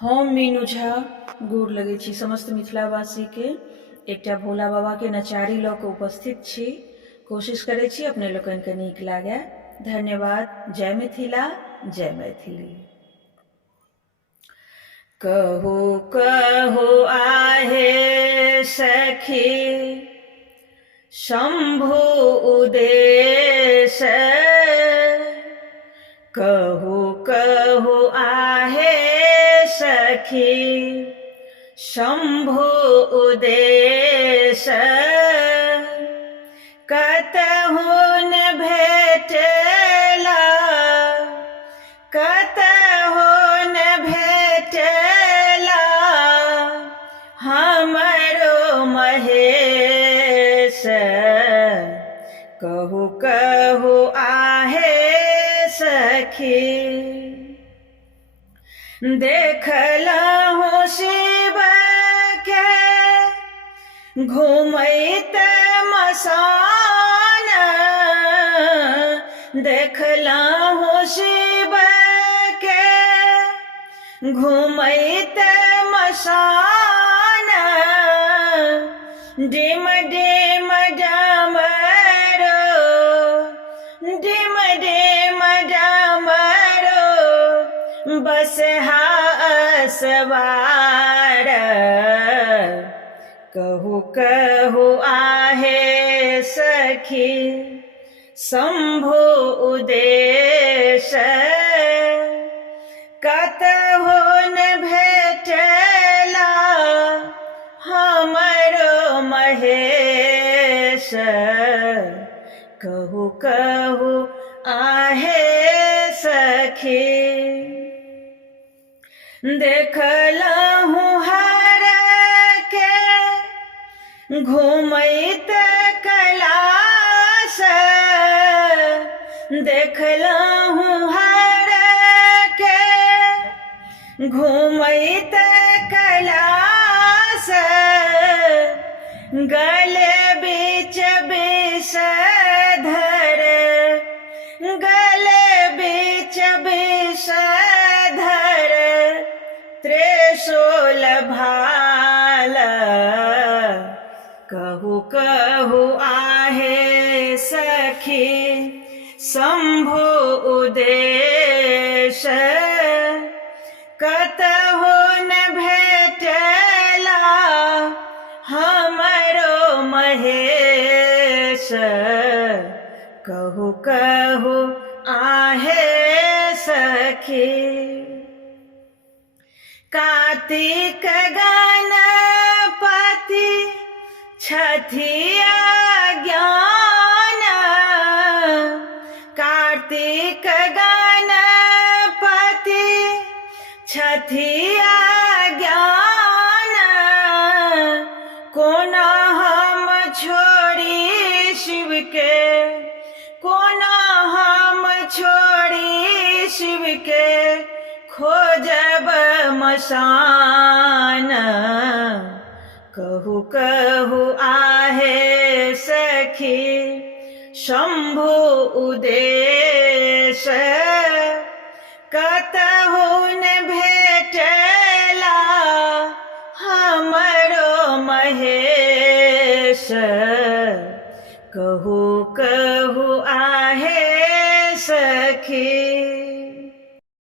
हम मीनू झा गोर लगै छी समस्त मिथिलावासी के। एकटा भोला बाबा के नचारी लऽ कऽ उपस्थित छी। कोशिश करै छी अपने लोकनि के नीक लागय। धन्यवाद। जय मिथिला, जय मैथिली। कहू कहू आहे सखी शंभु उदेश, कहू कहू आहे सखी शंभु उदेश, कतहु न भेटला कतहु न भेटला हमरो महेश, कहू कहू आहे सखी। देखलहुँ शिव के घूमैत मसान, देखलहुँ शिव के घूमैत मसान, डिम डिम डमरो डिम डिम डमरो बसहा सवार, कहू कहू आहे सखी शंभु उदेश, कतहु न भेटला हमरो महेश, कहू कहू आहे सखी। देखलहुँ हर के घूमैत कैलाश, देखलहुँ हर के घूमैत कैलाश, गले बीच विषधर गले बीच विषधर त्रिशूल भाल, कहू कहू आहे सखी शंभु उदेश, कतहु न भेटला हमरो महेश, कहू कहू आहे सखी। कार्तिक गणपति छथि अज्ञान, कार्तिक गणपति छथि अज्ञान, कोना हम छोड़ी शिव के कोना हम छोड़ी शिव के खोजब मसान, कहू कहू आहे सखी शंभु उदेश, कतहु न भेटला हमरो महेश, कहू कहू आहे सखी।